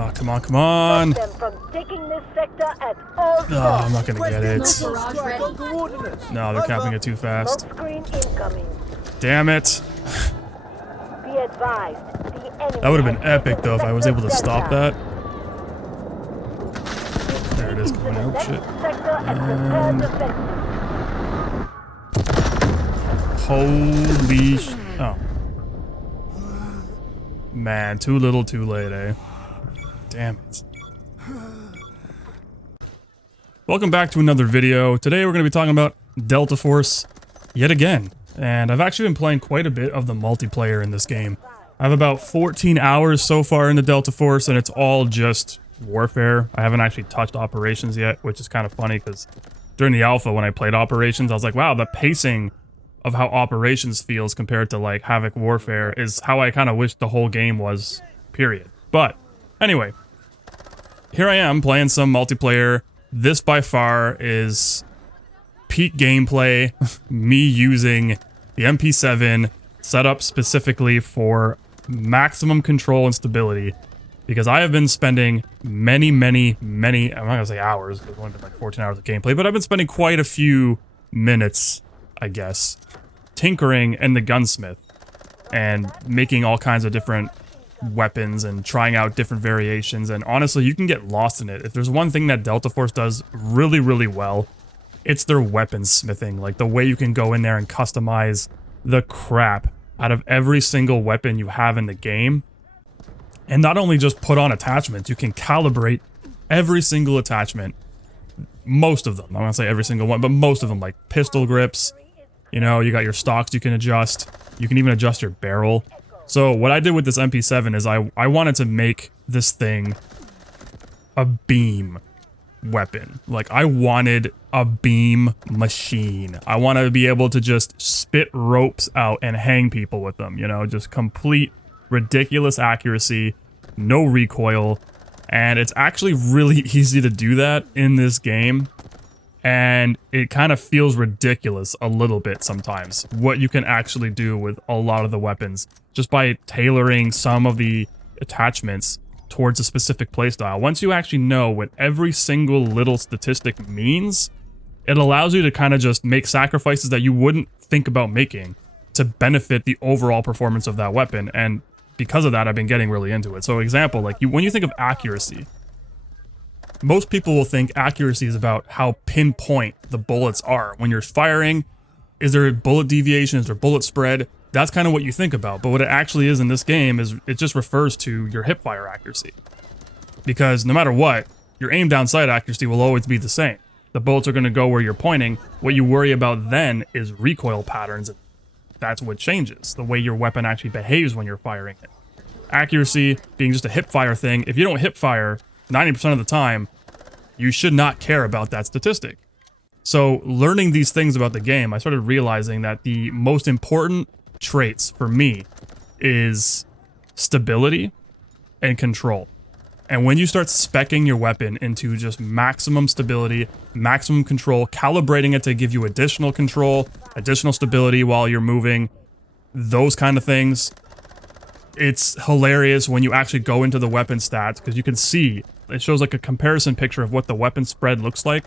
Oh, come on, come on. Stop them from taking this sector at all Oh, I'm not gonna get it. Smoke barrage ready. No, they're capping it too fast. Smoke screen incoming. Damn it. Be advised, the enemy That would have been has epic, though, if I was able to stop that. Retreat There it is into going the out. next Shit. sector and prepare defenses. Holy sh... Oh. Man, too little, too late, eh? Damn it. Welcome back to another video. Today we're going to be talking about Delta Force yet again. And I've actually been playing quite a bit of the multiplayer in this game. I have about 14 hours so far in the Delta Force, and it's all just warfare. I haven't actually touched operations yet, which is kind of funny because during the alpha when I played operations, I was like, wow, the pacing of how operations feels compared to like Havoc Warfare is how I kind of wish the whole game was, period. But anyway, here I am playing some multiplayer. This by far is peak gameplay, me using the MP7 set up specifically for maximum control and stability, because I have been spending many, I'm not gonna say hours, because it's only been like 14 hours of gameplay, but I've been spending quite a few minutes, I guess, tinkering in the gunsmith and making all kinds of different weapons and trying out different variations. And honestly, you can get lost in it. If there's one thing that Delta Force does really, really well, it's their weapon smithing. Like the way you can go in there and customize the crap out of every single weapon you have in the game. And not only just put on attachments, you can calibrate every single attachment. Most of them. I'm not gonna say every single one, but most of them, like pistol grips. You know, you got your stocks you can adjust. You can even adjust your barrel. So what I did with this MP7 is I wanted to make this thing a beam weapon. Like, I wanted a beam machine. I wanted to be able to just spit ropes out and hang people with them, you know, just complete ridiculous accuracy, no recoil, and it's actually really easy to do that in this game. And it kind of feels ridiculous a little bit sometimes, what you can actually do with a lot of the weapons, just by tailoring some of the attachments towards a specific playstyle. Once you actually know what every single little statistic means, it allows you to kind of just make sacrifices that you wouldn't think about making to benefit the overall performance of that weapon. And because of that, I've been getting really into it. So example, like when you think of accuracy, most people will think accuracy is about how pinpoint the bullets are. When you're firing, is there bullet deviation? Is there bullet spread? That's kind of what you think about. But what it actually is in this game is it just refers to your hip fire accuracy. Because no matter what, your aim down sight accuracy will always be the same. The bullets are going to go where you're pointing. What you worry about then is recoil patterns. That's what changes, the way your weapon actually behaves when you're firing it. Accuracy being just a hip fire thing. If you don't hip fire 90% of the time, you should not care about that statistic. So learning these things about the game, I started realizing that the most important traits for me is stability and control. And when you start speccing your weapon into just maximum stability, maximum control, calibrating it to give you additional control, additional stability while you're moving, those kind of things, it's hilarious when you actually go into the weapon stats, because you can see, it shows like a comparison picture of what the weapon spread looks like.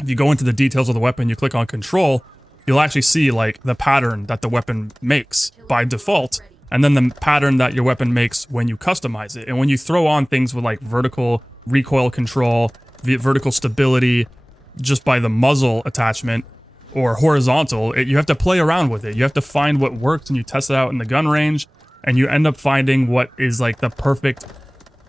If you go into the details of the weapon, you click on control, you'll actually see like the pattern that the weapon makes by default, and then the pattern that your weapon makes when you customize it. And when you throw on things with like vertical recoil control, vertical stability, just by the muzzle attachment, or horizontal, you have to play around with it. You have to find what works, and you test it out in the gun range, and you end up finding what is like the perfect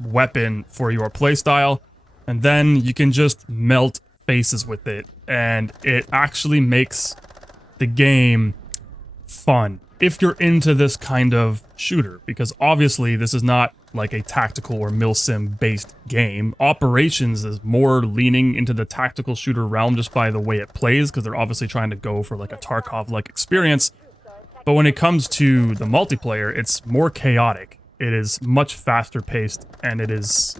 weapon for your playstyle, and then you can just melt faces with it, and it actually makes the game fun if you're into this kind of shooter, because obviously this is not like a tactical or milsim based game. Operations is more leaning into the tactical shooter realm just by the way it plays, because they're obviously trying to go for like a Tarkov-like experience. But when it comes to the multiplayer, it's more chaotic. It is much faster paced, and it is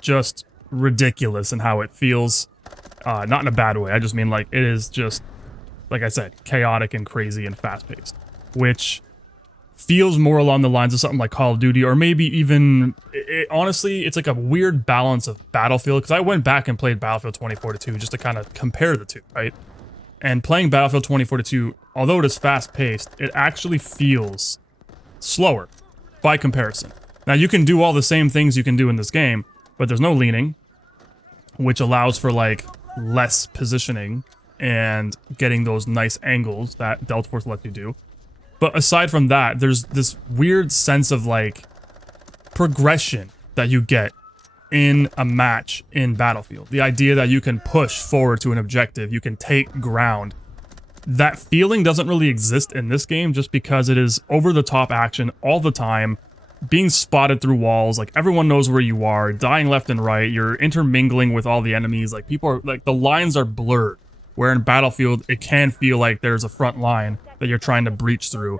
just ridiculous in how it feels. Not in a bad way, I just mean like it is just, like I said, chaotic and crazy and fast paced. Which, feels more along the lines of something like Call of Duty, or maybe even, honestly, it's like a weird balance of Battlefield, because I went back and played Battlefield 2042 just to kind of compare the two, right? And playing Battlefield 2042, although it is fast-paced, it actually feels slower by comparison. Now, you can do all the same things you can do in this game, but there's no leaning, which allows for, like, less positioning and getting those nice angles that Delta Force lets you do. But aside from that, there's this weird sense of, like, progression that you get in a match in Battlefield. The idea that you can push forward to an objective, you can take ground. That feeling doesn't really exist in this game just because it is over-the-top action all the time, being spotted through walls, like, everyone knows where you are, dying left and right, you're intermingling with all the enemies, like, people are, like, the lines are blurred. Where in Battlefield, it can feel like there's a front line that you're trying to breach through.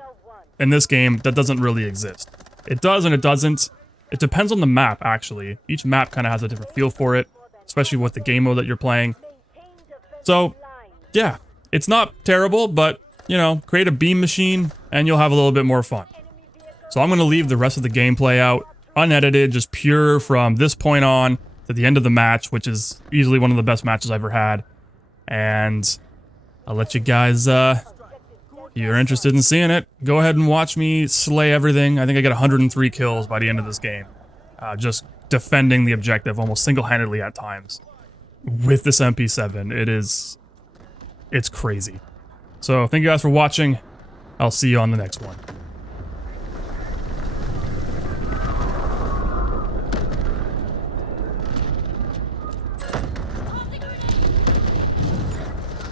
In this game, that doesn't really exist. It does and it doesn't. It depends on the map, actually. Each map kind of has a different feel for it, especially with the game mode that you're playing. So, yeah, it's not terrible, but, you know, create a beam machine and you'll have a little bit more fun. So I'm going to leave the rest of the gameplay out, unedited, just pure from this point on to the end of the match, which is easily one of the best matches I've ever had. And I'll let you guys, if you're interested in seeing it, go ahead and watch me slay everything. I think I get 103 kills by the end of this game. Just defending the objective almost single-handedly at times. With this MP7, it's crazy. So thank you guys for watching. I'll see you on the next one.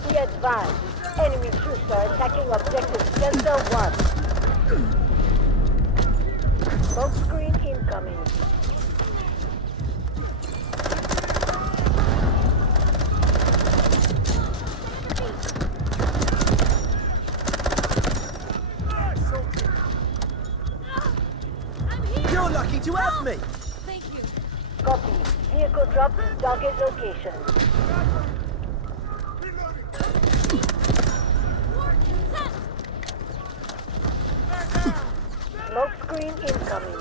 Be advised, enemy troops are attacking objective Delta 1. Smoke screen incoming. You're lucky to have me. Thank you. Copy. Vehicle drop to target location. Smoke screen incoming.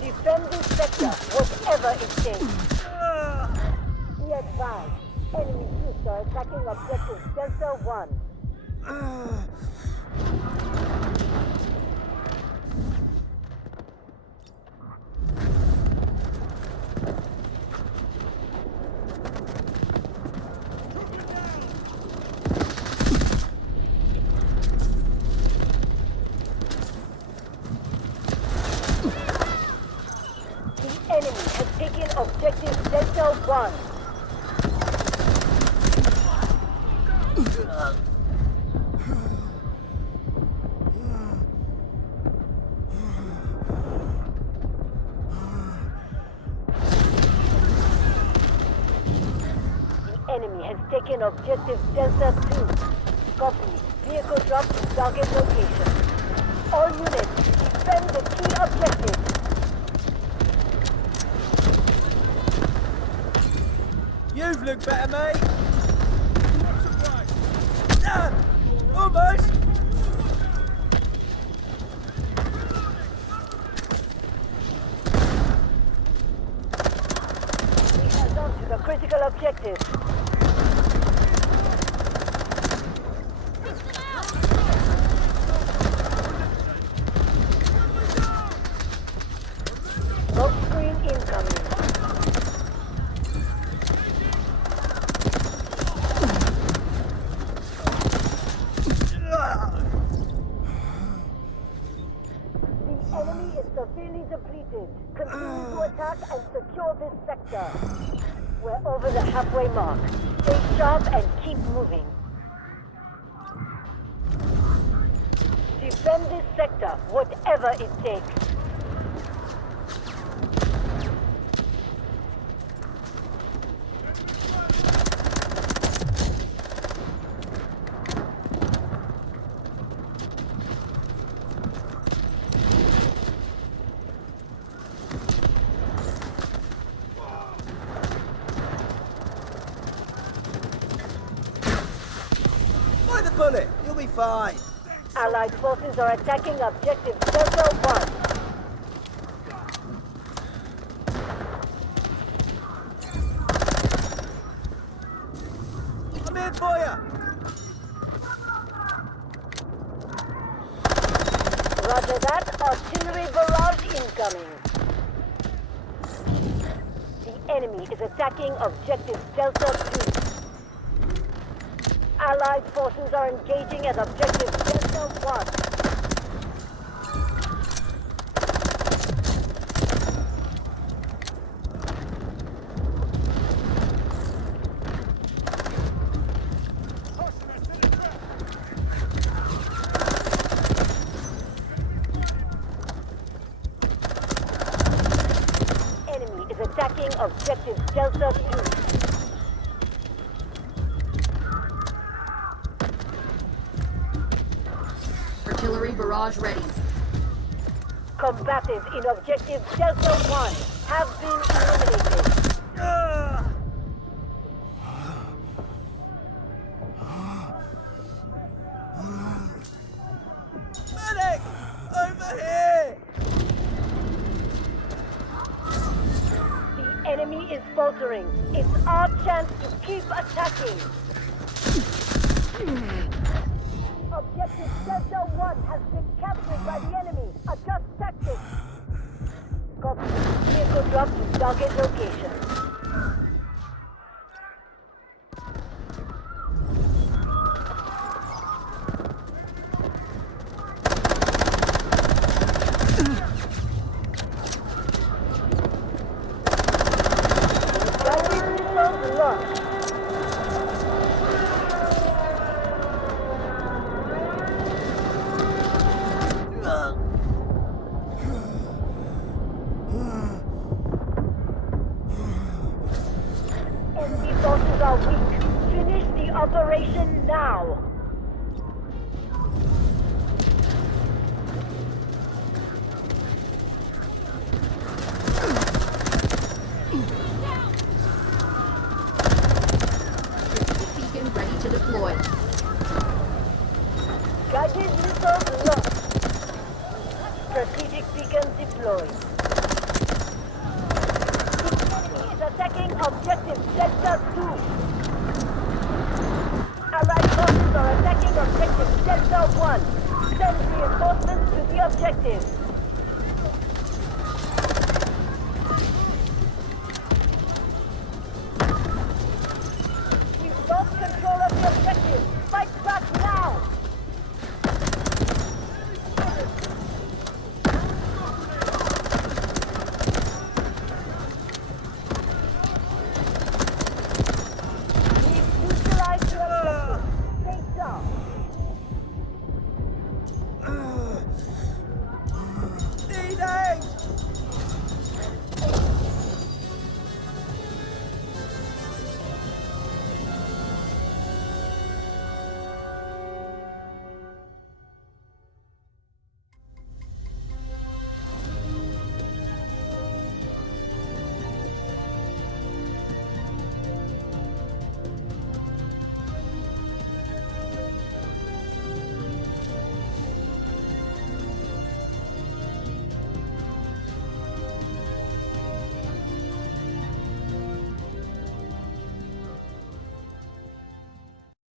Defend this sector, whatever it takes. Be advised, enemy troops are attacking objective Delta 1. The enemy has taken objective Delta 1. The enemy has taken objective Delta 2. Copy. Vehicle drop to target location. All units, defend the key objective. You've looked better, mate. Almost. We are on to the critical objective. Smoke screen incoming. The enemy is severely depleted. Continue to attack and secure this sector. We're over the halfway mark. Stay sharp and keep moving. Defend this sector, whatever it takes. Bite the bullet. You'll be fine. Allied forces are attacking objective Delta 1. I'm here for you. Roger that. Artillery barrage incoming. The enemy is attacking objective Delta 2. Allied forces are engaging at objective Delta 1. Enemy is attacking objective Delta 2. Artillery barrage ready. Combative in objective Delta 1 have been eliminated. Medic! Over here! The enemy is faltering. It's our chance to keep attacking. Objective Delta 1 has been captured by the enemy. Adjust tactics. Copy. Vehicle drop to target location. Guided missiles launched. Enemy forces are weak. Finish the operation now. Beacon ready to deploy. Guided missiles launched. Strategic beacon deployed.